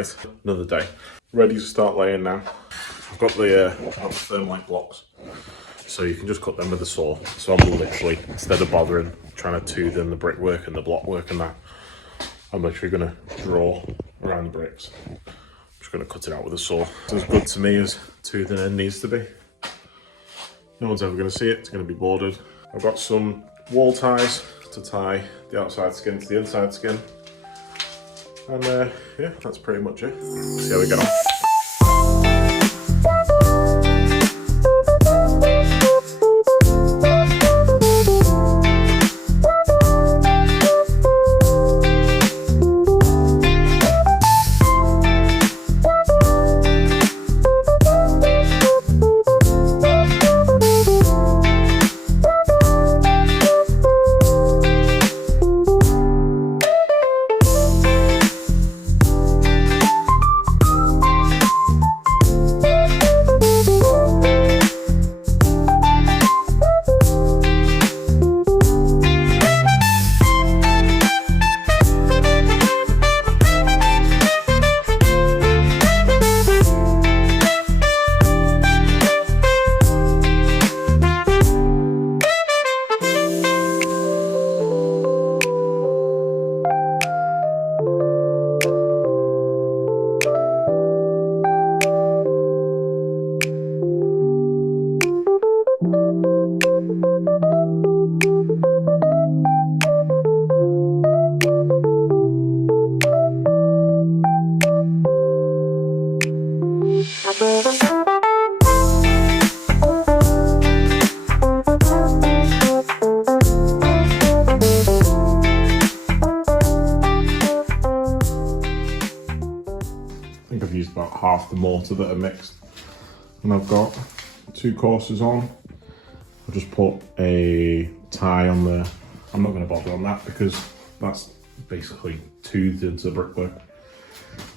Right, another day. Ready to start laying now. I've got the thermite blocks, so you can just cut them with a saw. So I'm literally, instead of bothering trying to tooth in the brickwork and the blockwork and that, I'm literally going to draw around the bricks. I'm just going to cut it out with a saw. It's as good to me as toothing in needs to be. No one's ever going to see it, it's going to be bordered. I've got some wall ties to tie the outside skin to the inside skin. And yeah, that's pretty much it. See how we get on. I think I've used about half the mortar that are mixed, and I've got 2 courses on. I'll just put a tie on there. I'm not going to bother on that because that's basically toothed into the brickwork.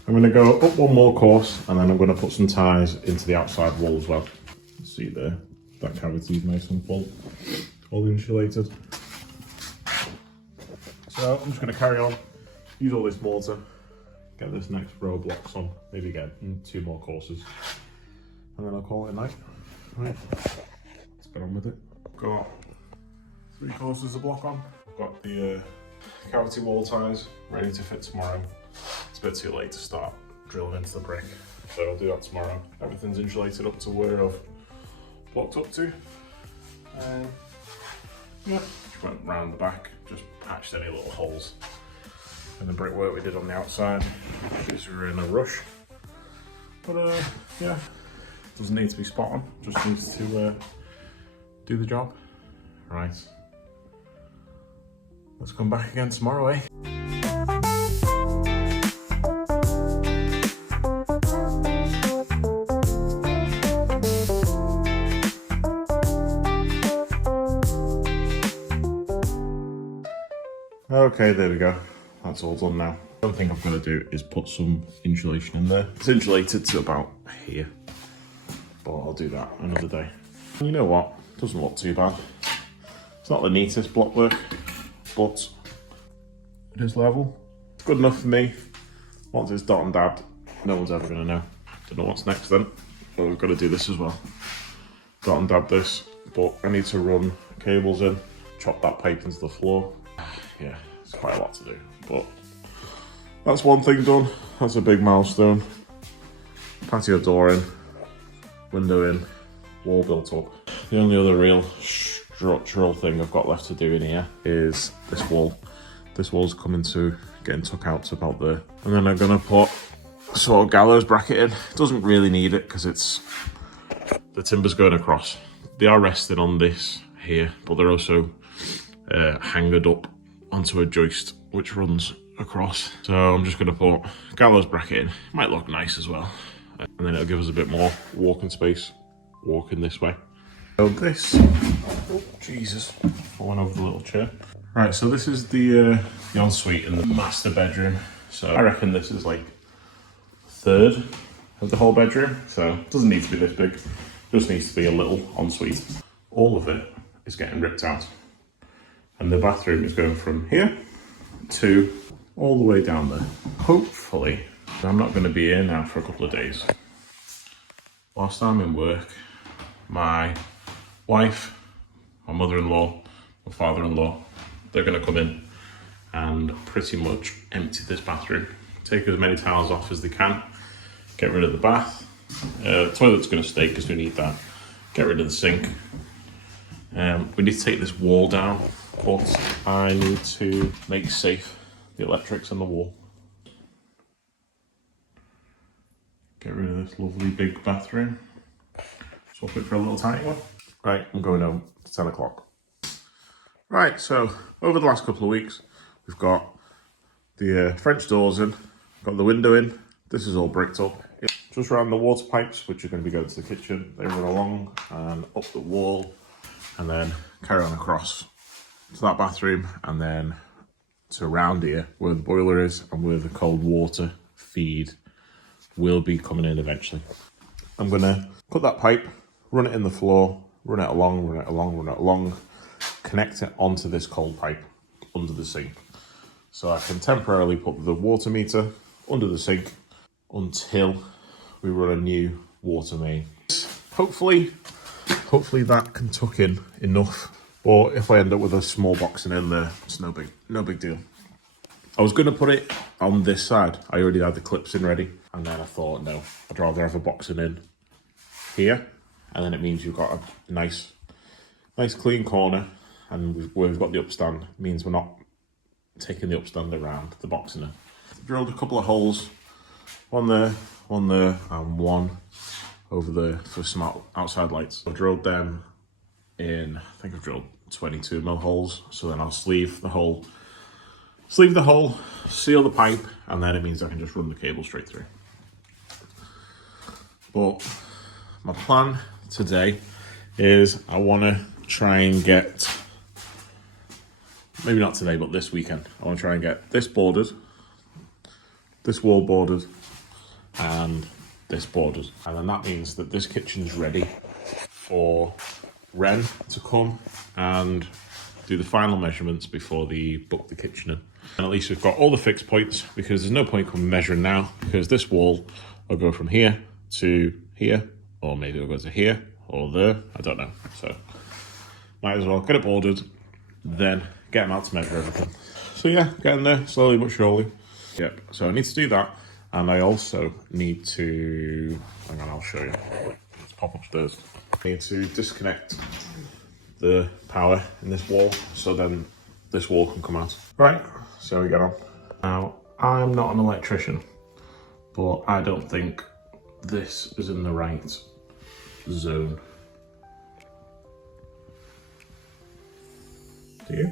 I'm going to go up 1 more course, and then I'm going to put some ties into the outside wall as well. See there, that cavity is nice and full, all insulated. So I'm just going to carry on, use all this mortar, get this next row of blocks on, maybe get 2 more courses, and then I'll call it a night. Right, let's get on with it. Got 3 courses of block on. I've got the cavity wall ties ready to fit tomorrow. It's a bit too late to start drilling into the brick, so I'll do that tomorrow. Everything's insulated up to where I've blocked up to. Yeah, just went round the back, just patched any little holes in the brickwork we did on the outside because we were in a rush. But yeah, doesn't need to be spot on, just needs to do the job. Right, let's come back again tomorrow, eh? Okay, there we go. That's all done now. The other thing I've got to do is put some insulation in there. It's insulated to about here, but I'll do that another day. And you know what? It doesn't look too bad. It's not the neatest blockwork, but it is level. It's good enough for me. Once it's dot and dabbed, no one's ever going to know. Don't know what's next then, but we've got to do this as well. Dot and dab this, but I need to run cables in, chop that pipe into the floor. Yeah, it's quite a lot to do, but that's one thing done. That's a big milestone. Patio door in, window in, wall built up. The only other real structural thing I've got left to do in here is this wall. This wall's coming to getting took out to about there. And then I'm gonna put a sort of gallows bracket in. It doesn't really need it because it's, the timber's going across. They are resting on this here, but they're also hangered up onto a joist which runs across. So I'm just going to put gallows bracket in. Might look nice as well, and then it'll give us a bit more walking space walking this way. So this, oh Jesus, falling over the little chair. Right, so this is the ensuite in the master bedroom. So I reckon this is like a third of the whole bedroom, so it doesn't need to be this big, just needs to be a little ensuite. All of it is getting ripped out, and the bathroom is going from here to all the way down there. Hopefully I'm not going to be here now for a couple of days. Whilst I'm in work, my wife, my mother-in-law, my father-in-law, they're going to come in and pretty much empty this bathroom. Take as many towels off as they can, get rid of the bath. The toilet's going to stay because we need that. Get rid of the sink. We need to take this wall down, but I need to make safe the electrics on the wall. Get rid of this lovely big bathroom. Swap it for a little tiny one. Right, I'm going home. It's 10 o'clock. Right, so over the last couple of weeks, we've got the French doors in, got the window in. This is all bricked up. Just around the water pipes, which are going to be going to the kitchen. They run along and up the wall, and then carry on across to that bathroom, and then to around here where the boiler is and where the cold water feed will be coming in eventually. I'm gonna cut that pipe, run it in the floor, run it along, connect it onto this cold pipe under the sink. So I can temporarily put the water meter under the sink until we run a new water main. Hopefully that can tuck in enough. Or if I end up with a small boxing in there, it's no big deal. I was going to put it on this side. I already had the clips in ready. And then I thought, no, I'd rather have a boxing in here. And then it means you've got a nice clean corner. And where we've got the upstand, it means we're not taking the upstand around the boxing in. Drilled a couple of holes. One there, and one over there for some outside lights. I've drilled them in, I think I've drilled 22mm holes. So then I'll sleeve the hole, seal the pipe, and then it means I can just run the cable straight through. But my plan today is I want to try and get, maybe not today, but this weekend, I want to try and get this bordered, this wall bordered, and this bordered. And then that means that this kitchen's ready for Ren to come and do the final measurements before they book the kitchen in. And at least we've got all the fixed points, because there's no point coming measuring now, because this wall will go from here to here, or maybe it'll go to here or there, I don't know. So might as well get it bordered, then get them out to measure everything. So yeah, getting there slowly but surely. Yep, so I need to do that, and I also need to, hang on, I'll show you. Let's pop upstairs. I need to disconnect the power in this wall, so then this wall can come out. Right, so we get on. Now, I'm not an electrician, but I don't think this is in the right zone. Do you?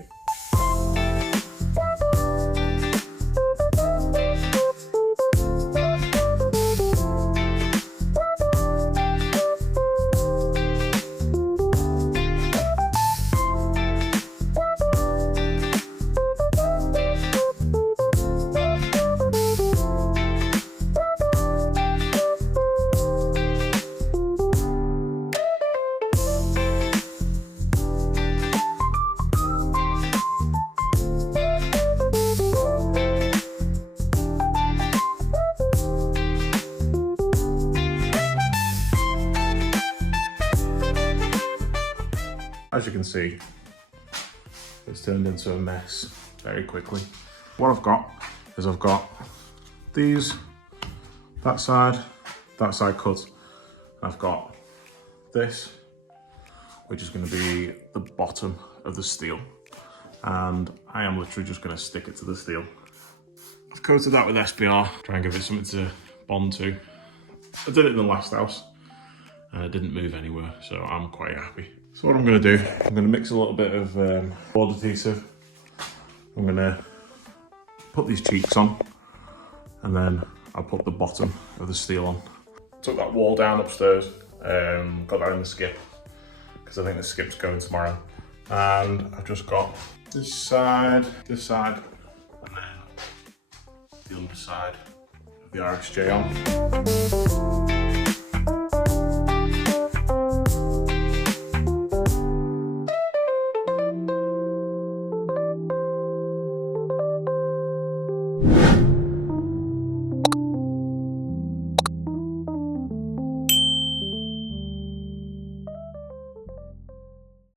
As you can see, it's turned into a mess very quickly. What I've got is I've got these, that side cut. I've got this, which is going to be the bottom of the steel. And I am literally just going to stick it to the steel. I've coated that with SPR, try and give it something to bond to. I did it in the last house and it didn't move anywhere, so I'm quite happy. So what I'm going to do, I'm going to mix a little bit of board adhesive. I'm going to put these cheeks on, and then I'll put the bottom of the steel on. Took that wall down upstairs, got that in the skip, because I think the skip's going tomorrow. And I've just got this side, and then the underside of the RxJ on.